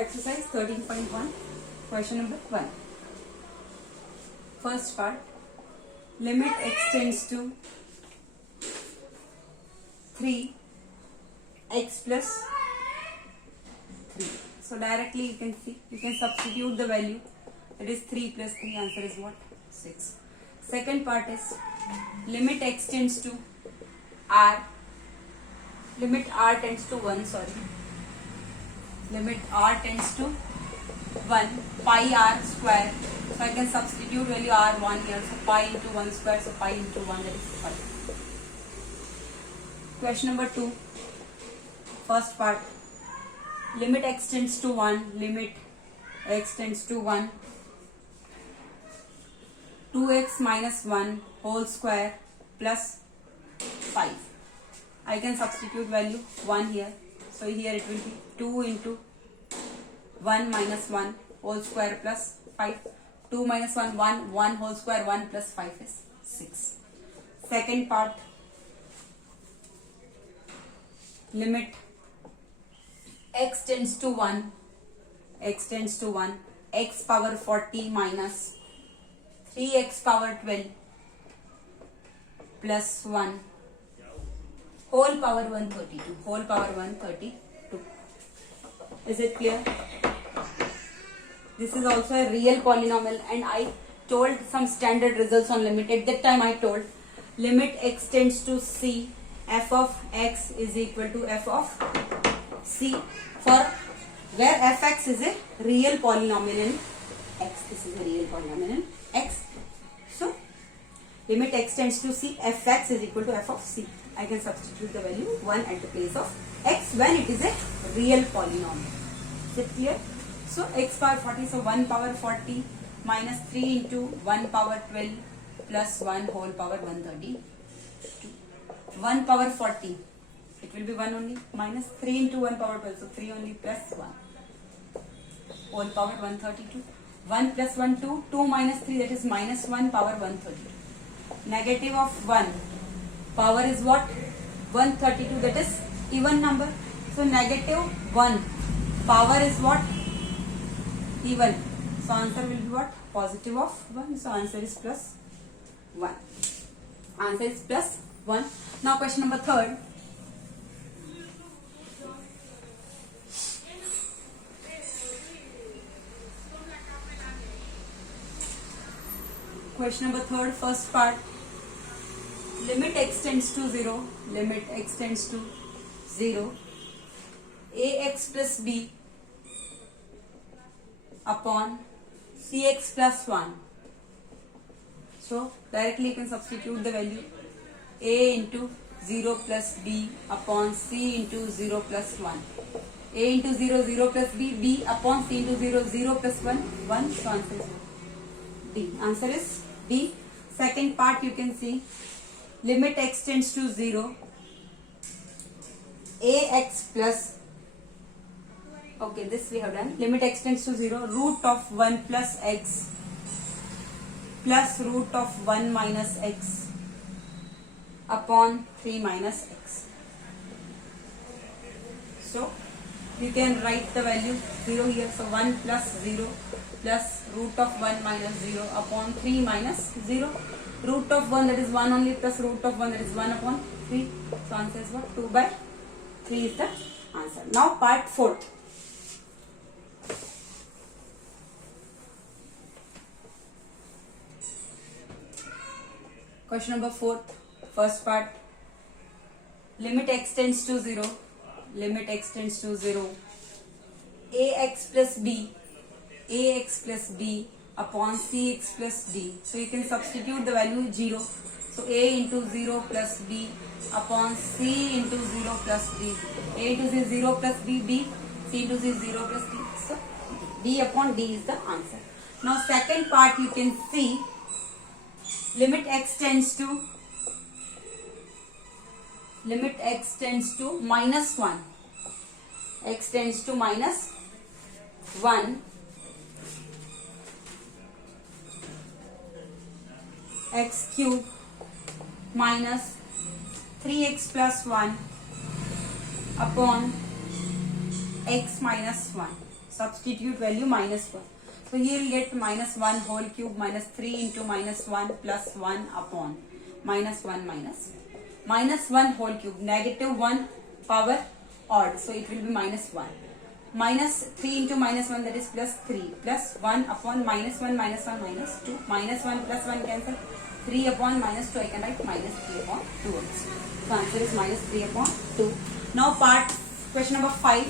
Exercise 13.1, question number 1. First part, limit extends to 3x plus 3. So directly you can see, you can substitute the value. That is 3 plus 3, answer is what? 6. Second part is, limit extends to r, limit r tends to 1, limit r tends to 1, pi r square. So I can substitute value r1 here. So pi into 1 square, so pi into 1, that is 5. Question number 2. First part. Limit extends to 1, limit x tends to 1. 2x minus 1 whole square plus 5. I can substitute value 1 here. So here it will be 2 into 1 minus 1 whole square plus 5. 2 minus 1, 1, 1 whole square, 1 plus 5 is 6. Second part, limit x tends to 1, x power 40 minus 3x power 12 plus 1 whole power 132. Is it clear? This is also a real polynomial, and I told some standard results on limit. At that time I told limit x tends to c, f of x is equal to f of c, for where fx is a real polynomial in x. This is a real polynomial in x. So limit x tends to c, fx is equal to f of c. I can substitute the value 1 at the place of x when it is a real polynomial. Is it clear? So x power 40, so 1 power 40 minus 3 into 1 power 12 plus 1 whole power 132. 1 power 40, it will be 1 only, minus 3 into 1 power 12, so 3 only plus 1 whole power 132. 1 plus 1, 2, 2 minus 3, that is minus 1 power 132. Negative of 1 power is what? 132, that is even number. So negative 1 power is what? Even. So answer will be what? Positive of 1. So answer is plus 1. Answer is plus 1. Now question number 3rd. Question number 3rd, first part. Limit x tends to 0. Limit x tends to 0. Ax plus b upon cx plus 1. So directly you can substitute the value a into 0 plus b upon c into 0 plus 1. A into 0, 0 plus b, b upon c into 0, 0 plus 1, 1. So answer is D. Answer is D. Second part you can see, limit x tends to 0. Ax plus, okay, this we have done. Limit x tends to 0. Root of 1 plus x plus root of 1 minus x upon 3 minus x. So you can write the value 0 here. So 1 plus 0 plus root of 1 minus 0 upon 3 minus 0. Root of 1, that is 1 only, plus root of 1, that is 1 upon 3. So answer is what? 2 by 3 is the answer. Now part 4th. Question number 4th, first part. Limit x tends to 0. Limit x tends to 0. Ax plus b upon cx plus d. So you can substitute the value 0. So a into 0 plus b upon c into 0 plus d. A into 0 plus b, c into 0 plus d. So d upon d is the answer. Now second part you can see, limit x tends to minus 1. X tends to minus 1. X cube minus 3x plus 1 upon x minus 1. substitute value -1. So here you get -1 whole cube minus 3 into -1 plus 1 upon -1 -1 whole cube, -1 power odd, so it will be -1 minus 3 into -1, that is plus 3 plus 1 upon -1 -2 -1 plus 1 cancel, 3 upon -2, I can write -3 upon 2 also. So answer is -3 upon 2. Now part question number 5.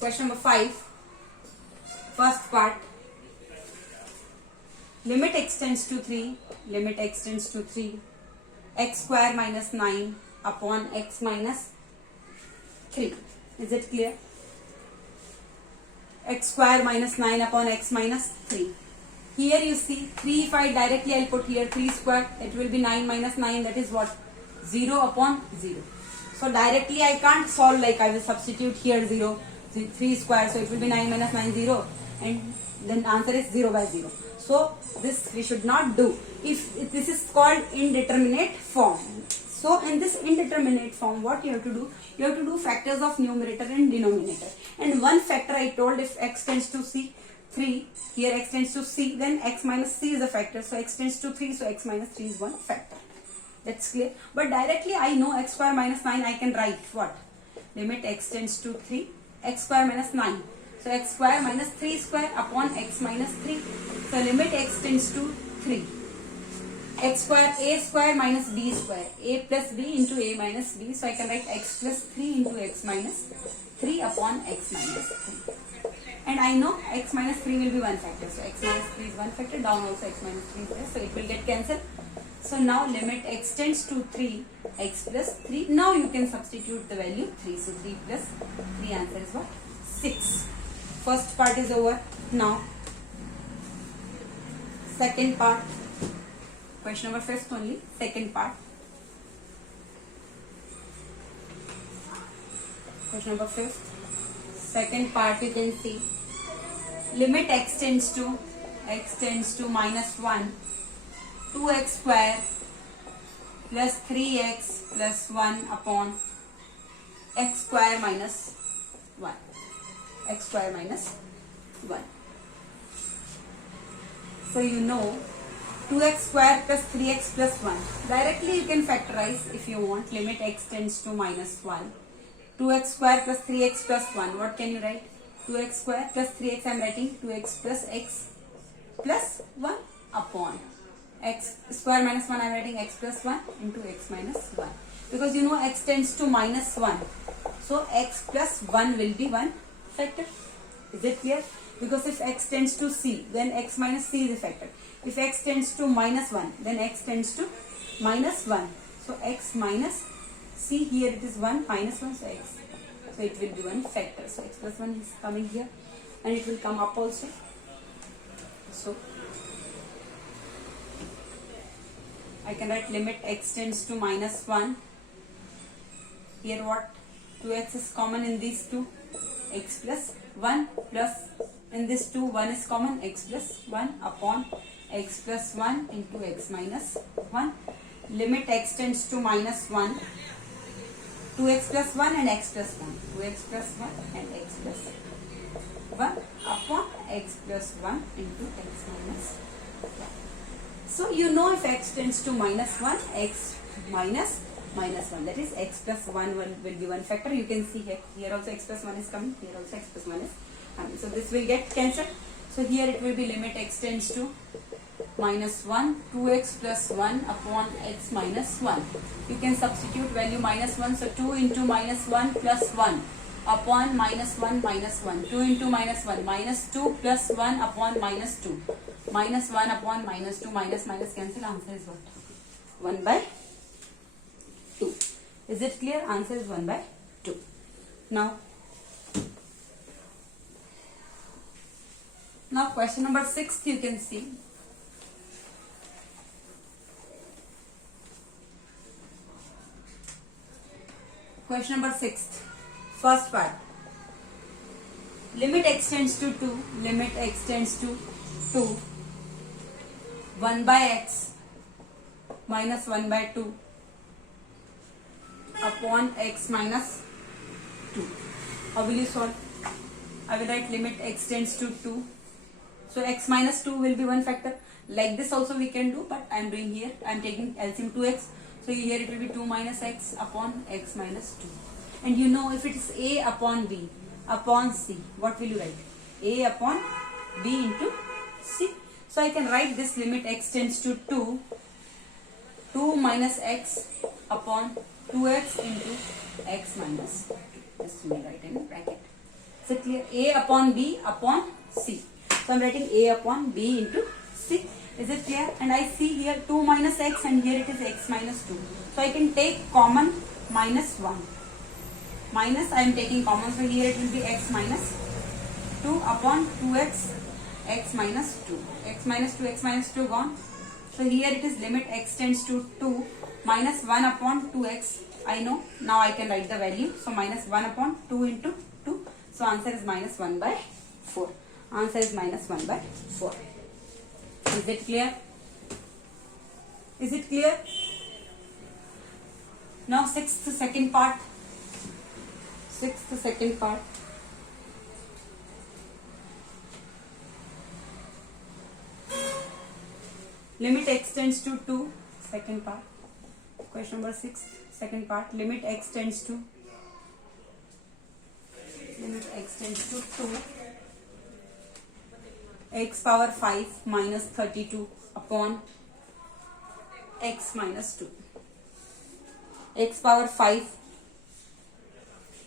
Question number 5, first part. Limit extends to 3, limit extends to 3, x square minus 9 upon x minus 3. Is it clear? X square minus 9 upon x minus 3. Here you see 3, if I directly I'll put here 3 square, it will be 9 minus 9, that is what? 0 upon 0. So directly I can't solve, like I will substitute here 0, 3 square, so it will be 9 minus 9, 0, and then answer is 0 by 0. So this we should not do. If this is called indeterminate form. So in this indeterminate form, what you have to do? You have to do factors of numerator and denominator. And one factor I told, if x tends to c, 3, here x tends to c, then x minus c is a factor. So x tends to 3, so x minus 3 is one factor. That's clear. But directly I know x square minus 9, I can write what? Limit x tends to 3, x square minus 9. So x square minus 3 square upon x minus 3. So limit x tends to 3. X square, a square minus b square. A plus b into a minus b. So I can write x plus 3 into x minus 3 upon x minus 3. And I know x minus 3 will be one factor. So x minus 3 is one factor. Down also x minus 3 is there. So it will get cancelled. So now limit x tends to 3, x plus 3. Now you can substitute the value 3. So 3 plus 3, answer is what? 6. First part is over. Now second part. Question number 5 only. Second part. Question number 5. Second part you can see. Limit x tends to -1, 2x square plus 3x plus 1 upon x square minus 1. X square minus 1. So you know 2x square plus 3x plus 1. Directly you can factorize if you want. Limit x tends to -1. 2x square plus 3x plus 1. What can you write? 2x square plus 3x, I am writing 2x plus x plus 1 upon x square minus 1, I am writing x plus 1 into x minus 1. Because you know x tends to -1. So x plus 1 will be one factor. Is it clear? Because if x tends to c, then x minus c is a factor. If x tends to -1, then x tends to -1. So x minus c, here it is 1 minus 1, so x. So it will be one factor. So x plus 1 is coming here and it will come up also. So I can write limit x tends to -1. Here what? 2x is common in these two. X plus 1 plus in this 2, 1 is common, x plus 1 upon x plus 1 into x minus 1. Limit x tends to -1, 2x plus 1 and x plus 1, 2x plus 1 and x plus 1 upon x plus 1 into x minus 1. So you know if x tends to -1, x minus -1, that is x plus 1 will be one factor. You can see here also x plus 1 is coming, here also x plus 1 is coming. So this will get cancelled. So here it will be limit x tends to -1, 2x plus 1 upon x minus 1. You can substitute value -1, so 2 into -1 plus 1 upon -1 minus 1. 2 into -1 -2 plus 1 upon -2. -1 upon -2, minus cancel, answer is what? 1 by 2. Is it clear? Answer is 1 by 2. Now question number 6 you can see. Question number 6, first part. Limit x tends to 2, limit x tends to 2, 1 by x minus 1 by 2 upon x minus 2. How will you solve? I will write limit x tends to 2. So x minus 2 will be one factor. Like this also we can do, but I am doing here. I am taking LCM 2x. So here it will be 2 minus x upon x minus 2. And you know, if it is a upon b upon c, what will you write? A upon b into c. So I can write this limit x tends to 2 minus x upon 2x into x minus 2. Just we write in bracket. So clear? A upon b upon c. So I am writing a upon b into c. Is it clear? And I see here 2 minus x and here it is x minus 2. So I can take common minus 1. Minus I am taking common, so here it will be x minus 2 upon 2x x minus 2. X minus 2 gone. So here it is limit x tends to 2 minus 1 upon 2x. I know. Now I can write the value. So minus 1 upon 2 into 2. So answer is minus 1 by 4. Answer is minus 1 by 4. Is it clear? Is it clear? Now sixth second part. Limit x tends to 2. Second part. Question number 6. Second part. Limit x tends to 2. X power 5 minus 32 upon x minus 2. X power 5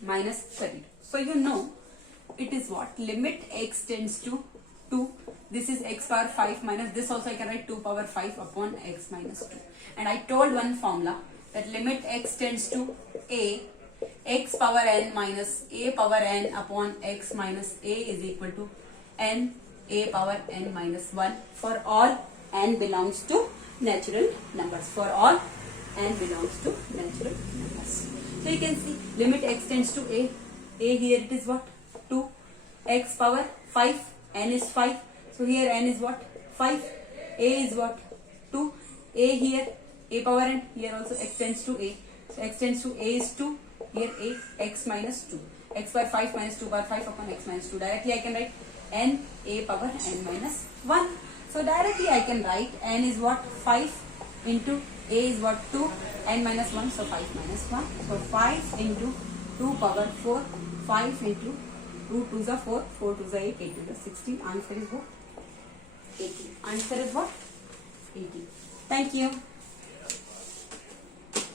minus 32. So you know it is what? Limit x tends to 2. This is x power 5 minus this also I can write 2 power 5 upon x minus 2. And I told one formula that limit x tends to a, x power n minus a power n upon x minus a is equal to n a power n minus 1 for all n belongs to natural numbers. For all n belongs to natural numbers. So you can see limit x tends to a. A here it is what? 2. X power 5. N is 5. So here n is what? 5. A is what? 2. A here. A power n. Here also x tends to a. So x tends to a is 2. Here a x minus 2. X power 5 minus 2 power 5 upon x minus 2. Directly I can write n a power n minus 1. So directly I can write n is what? 5 into a is what? 2. N minus 1. So 5 minus 1. So 5 into 2 power 4. 5 into 2 2s are 4. 4 2s are 8. 8 2s are 16. Answer is what? 18. Answer is what? 18. Thank you.